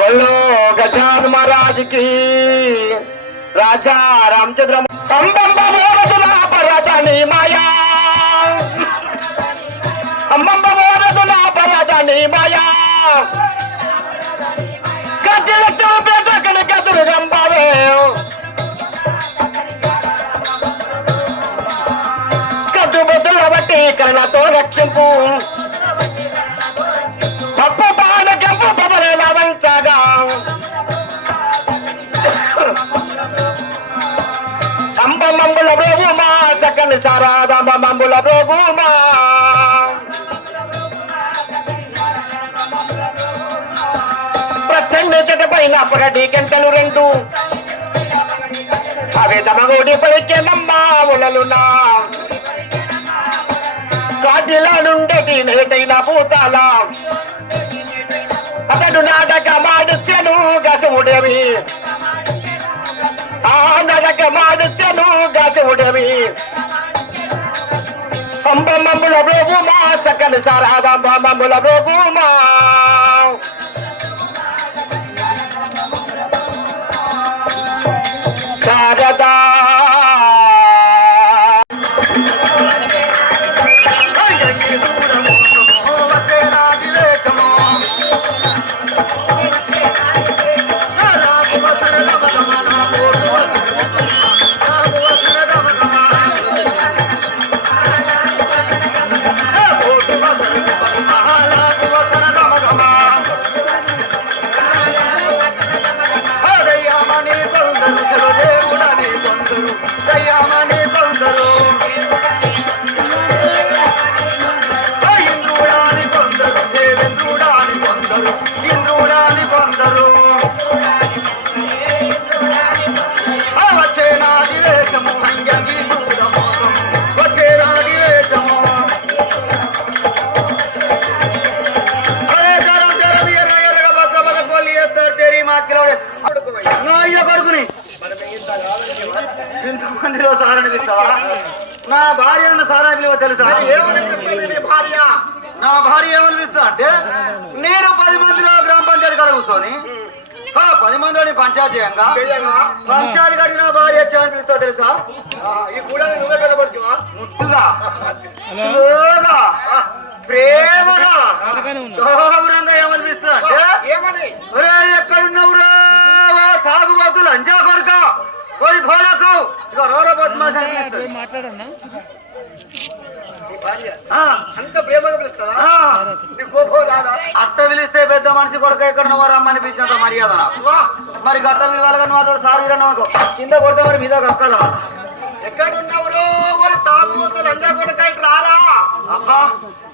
बोलो गजान महाराज की राजा रामचंद्र राजानी माया राजानी माया गंबावे कदु बदल बट्टी करना तो रक्षिंपू పప్పు బాణ గంపు బబలేలా వంచగా అంబ మంబుల బ్రోగుమా సకల చారాదమ మంబుల బ్రోగుమా ప్రచండ చెటపైన పగటి గంటలు రెండు అవే తమగోడి పలికే నమ్మ ఉలలునా కాటిలా నుండేటి నేటైన పూతాల అతడు నాటకమాడుచెను గసముడేవి ఆ నాటకమాడుచెను గసముడేవి అంబ మంబుల బ్రోగుమా సకల సారాదంబ మంబుల బ్రోగుమా శారదా ఇంతమందిలో సారని పిలుస్తావా? నా భార్య అన్న సారా పిలువ తెలుసా? నా భార్య ఏమని పిలుస్తా అంటే నేను 10 మందిలో గ్రామ పంచాయతీ కాడ కూర్చొని 10 మందిని పంచాయతీ చేయంగా పంచాయతీ కాడికి నా భార్య వచ్చామని పిలుస్తా తెలుసా? ఈ కూడా నువ్వే కనబడుతున్నా ముట్టుగా ప్రేమగా గౌరవంగా ఏమని పిలుస్తా అంటే ఎక్కడున్నవురా తాగుబోతులు అంజా కొడుక కోరి భోలకు ఇక రోర మాట్లాడన్నా అంత ప్రేమగా పిలుస్తావా? అట్ట పిలిస్తే పెద్ద మనిషి కొడుక ఎక్కడ రమ్మని పిలిచినంత మర్యాద మరి గట్ట పిలవాలి మాట్లాడు సార్ అనుకో కింద కొడితే మరి మీద కక్కాల ఎక్కడున్నవరు తాగుబోతులు అంజా కొడుక ఇటు రారా అబ్బా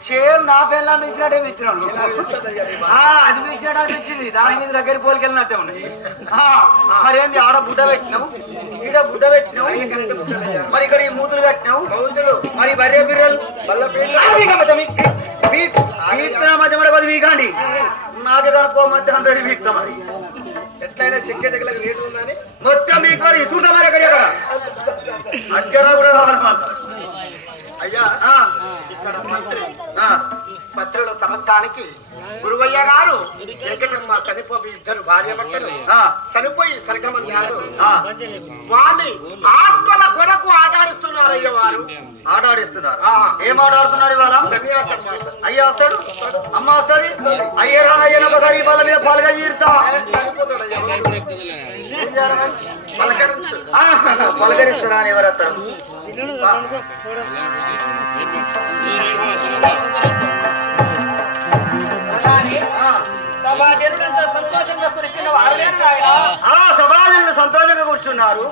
సేమ్ నా పిల్ల మించినట్టే మించినాడు అది మించినట్టు అనిపించింది దాని మీద దగ్గర పోలికెళ్ళినట్టే ఉన్నాయి మరేంది ఆడ బుడ్డ పెట్టినావు ఈడ బుడ్డ పెట్టినావు మరి ఇక్కడ ఈ మూతులు పెట్టినావు మరి బర్రె బిర్రలు మధ్య పది వీకండి నాకే కనుక్కో మధ్య అందరి వీక్తా మరి ఎట్లయినా చెక్కే దగ్గర రేటు ఉందని మొత్తం మీకు మరి చూద్దాం మరి ఎక్కడ అక్కడ కూడా అయ్యా ఇక్కడ పత్రుల సమస్తానికి గురువయ్య గారు వెంకటమ్మ చనిపోయి 2 భార్య భర్తలు చనిపోయి సరిగమన్నారు వాణ్ణి ఆత్మల కొరకు ఆటాడిస్తున్నారు అయ్య వారు ఆటాడిస్తున్నారు ఏం ఆటాడుతున్నారు ఇవాళ అయ్యా వస్తాడు అమ్మ వస్తుంది అయ్యేరా అయ్యన ఒకసారి వాళ్ళ మీద పాలుగా ఈరుతా పలకరిస్తారా అని ఎవరు వస్తారు సంతోషంగా కూర్చున్నారు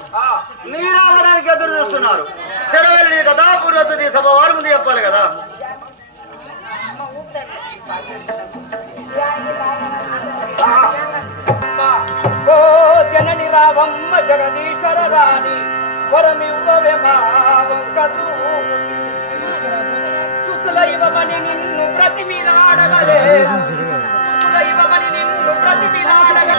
నీరావడానికి ఎదురు చూస్తున్నారు తెరవెల్లి కదా పూర్వతి సభ వారి ముందు చెప్పాలి కదా ఓ జనని రావమ్మ జగదీశ్వర రాణి వరమివ్వవే మావకదు సుతుల ఇవ్వమని నిన్ను ప్రతిమిలాడగలే సుతుల ఇవ్వమని నిన్ను ప్రతిమిలాడగలే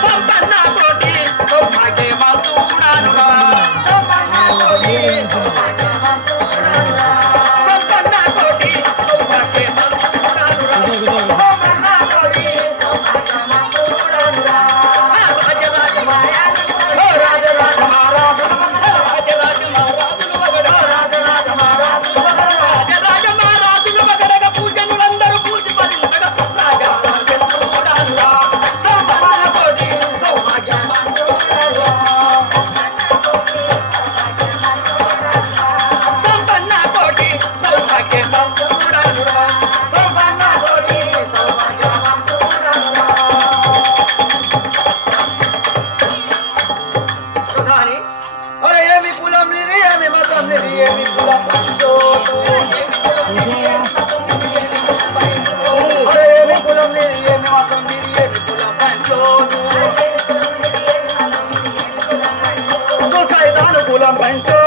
కులం పంచో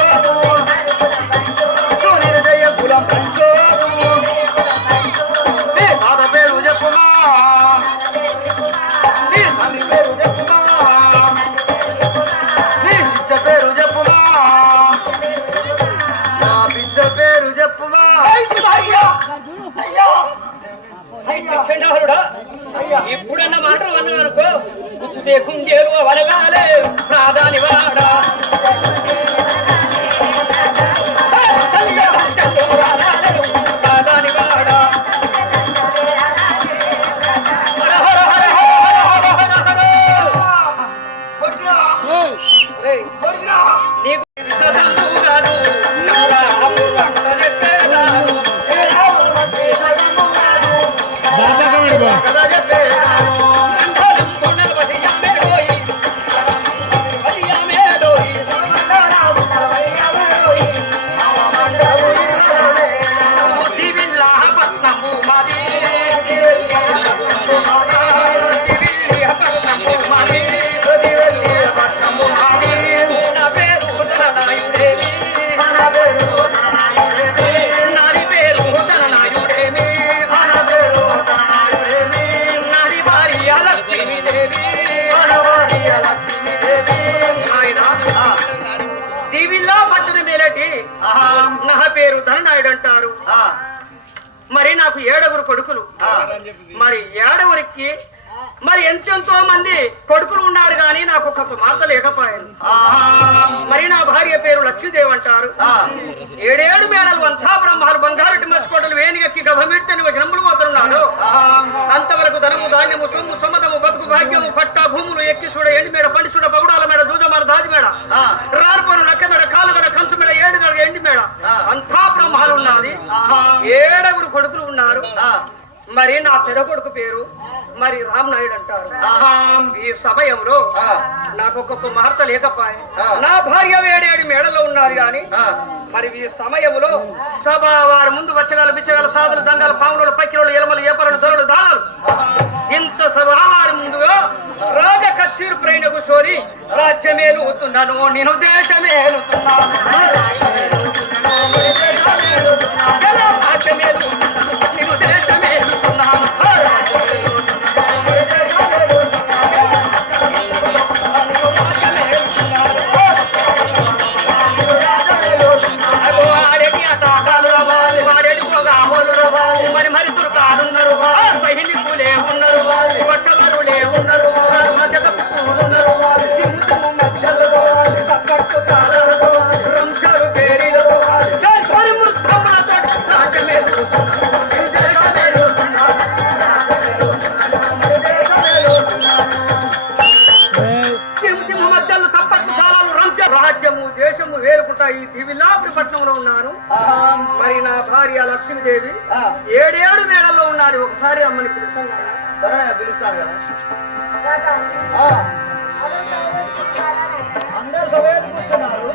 నిర్దయ కులం పంచో నీ తాత పేరు చెప్పుమా నీ తండ్రి పేరు చెప్పుమా నీ బిడ్డ పేరు చెప్పుమా నా బిడ్డ పేరు చెప్పుమా ఇప్పుడన్న మాటలు అన్నానుకో గుర్తుతే కుండేలు వలగాలే ప్రాధాని వాడా ప్రాధాని వాడా నీకు కాదు నా పేరు ధననాయుడు అంటారు. మరి నాకు 7 కొడుకులు. మరి 7 మరి ఎంతో మంది కొడుకులు ఉన్నారు కానీ నాకు ఒక కుమార్తె లేకపోయింది. మరి నా భార్య పేరు లక్ష్మీదేవి అంటారు. 7 మేడలు అంతా బ్రహ్మాలు బంగారటి మర్చిపోటలు వేణిగెక్కి గభమిడితే వజ్రములు పోతున్నాడు. అంతవరకు ధనము ధాన్యము సొమ్ము సమ్మతము బతుకు భాగ్యము పట్ట భూములు ఎక్కి చూడ ఎండి మేడ పండి చూడ పగుడాల మేడ దూజమార దాది మేడ రారుపోను నక్క మేడ కాలు మేడ కంచు మేడ 7 ఎండి మేడ అంతా బ్రహ్మాలు ఉన్నది. 7 కొడుకులు ఉన్నారు. మరి నా పెద్ద కొడుకు పేరు మరి రామనాయుడు అంటారు. ఈ సమయంలో నాకు ఒక్కొక్క కుమార్తె లేకపోయి నా భార్య 7 మేడలో ఉన్నారు కానీ మరి ఈ సమయంలో సభ వారి ముందు వచ్చగల బిచ్చగల సాధులు దంగాలు పాములు పక్కిరోళ్ళు ఎలమలు ఏపరలు దొరలు దానాలు ఇంత సభ వారి ముందుగా రాజ కచ్చీరు ప్రైన కూర్చొని రాజ్యమేలుతున్నాను నేను దేశమేలుతున్నాను నేను దేశమేలుతున్నాను. మరి మరి తుర్కాలున్నారు సహిని పూలే ఉన్నారు పట్టమరులే ఉన్నారు మధ్య ఉన్నారు రంశాలు పేరీలు మధ్యలో తప్పట్టు చాలాలు రంశ రాజ్యము దేశము వేరుకుంటా ఈ దివిలాపురి పట్టణంలో ఉన్నాను. మరి నా భార్య లక్ష్మీదేవి 7 మేడల్లో ఉన్నారు. ఒకసారి అమ్మని పిలుస్తాను. పిలుస్తారు కదా అందరు సభ్యులు కూర్చున్నారు.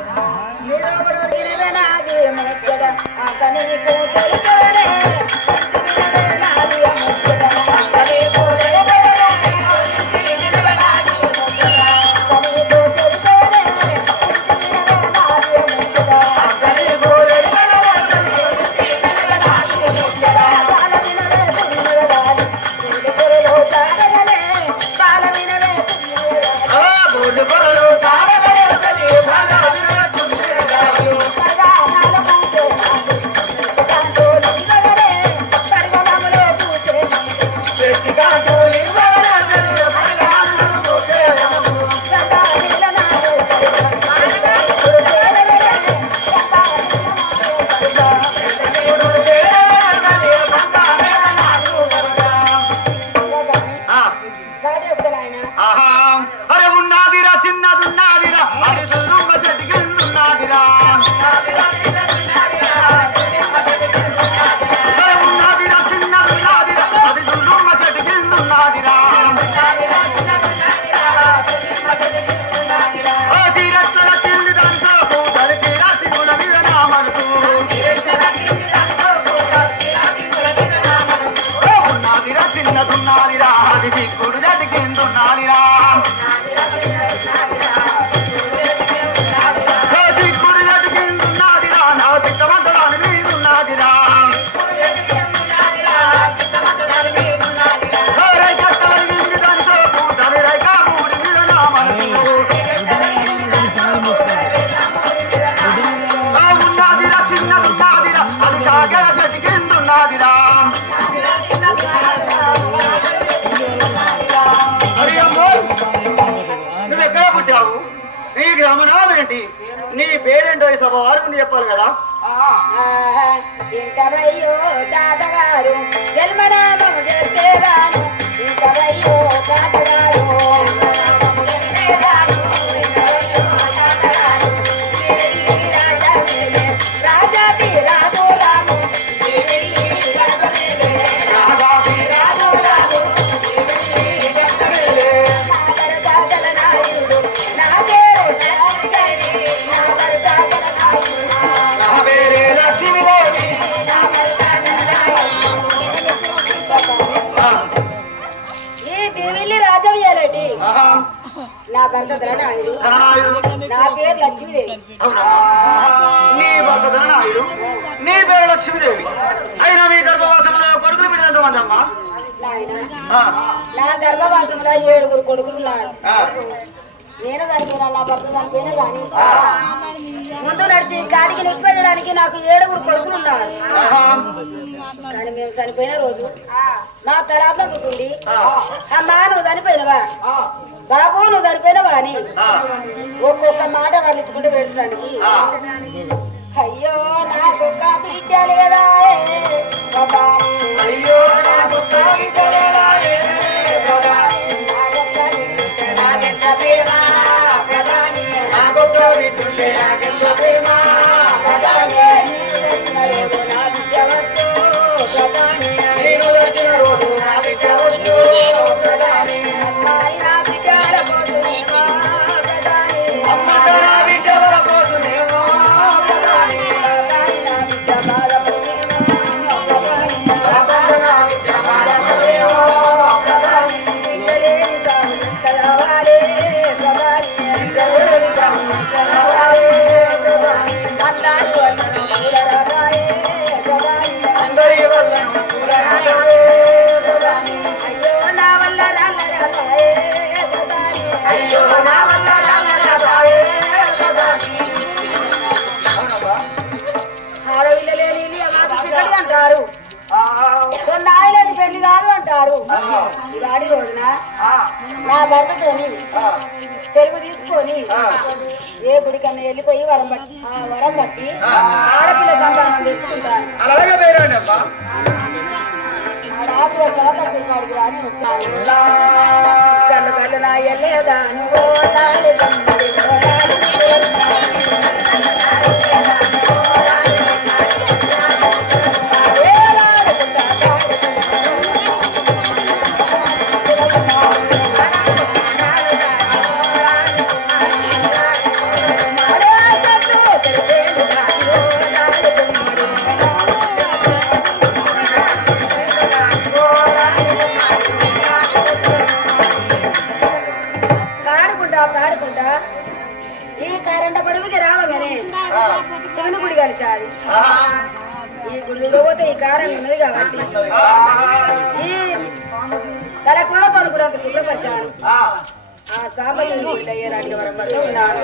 అరే ఉన్నది రచింద నీ గ్రామనామం ఏంటి? నీ పేరేంటో ఈ సభ వారి ముందు చెప్పాలి కదా. ఇంకవయ్యో తాతగారు జన్మనామం చేసేదాను ఇంకవయ్యో తాతగారు రాజాది రాజు రాము నా భర్త ధననాయుడు నా పేరు లక్ష్మీదేవి. నీ భర్త ధననాయుడు, నీ పేరు లక్ష్మీదేవి. అయినా నీ గర్భవాసంలో కొడుకులు బిడ్డ ఎంతమంది అమ్మా? నా గర్భవాసంలో 7 కొడుకులు ఉన్నారు. నేను చనిపోయినా నా భర్త చనిపోయినా కానీ ముందు నడిచి కాడికి నెక్కి పెట్టడానికి నాకు 7 కొడుకులు ఉన్నారు. కానీ మేము చనిపోయిన రోజు నా తలాపలో కూర్చుండి అమ్మా నువ్వు చనిపోయినవా, బాబు నువ్వు చనిపోయినవా అని ఒక్కొక్క మాట వర్ణించుకుంటూ పెడతానికి అయ్యో నాకొక్క బిడ్డ లేదా అయ్యో నాకొక్క బిడ్డ లేదా నాకొక్క బిడ్డుంటే నాకెంత ప్రేమ నేను వచ్చిన రోజు నా బిడ్డ వచ్చు అమ్మంట నా బిడ్డ వరపోతునేమో అంటారు నాయలేని పెళ్లి కాదు అంటారు. ఇవాడి రోజున నా భర్తతోని తెలుగు తీసుకొని ఏ గుడికన్నా వెళ్ళిపోయి వరం బట్టి ఆడపిల్ల సంతానం తీసుకుంటాను. అలాగే పేరండి అమ్మా. రాత్రి కాడుగు అని వస్తాను కళ్ళు కళ్ళు నా ఎల్లేదాను పాడుకుంటా ఈ కరెంట పడువుకి రావగానే శివుని గుడి కలిసాది. ఈ గుడిలో పోతే ఈ కారం ఉన్నది కాబట్టి ఈ తలకుండా పలుకుడు అంత శుభ్రపరిచాను. ఆ సాంబయ్య గుడి అయ్యేరానికి వరం పడుతూ ఉన్నాను.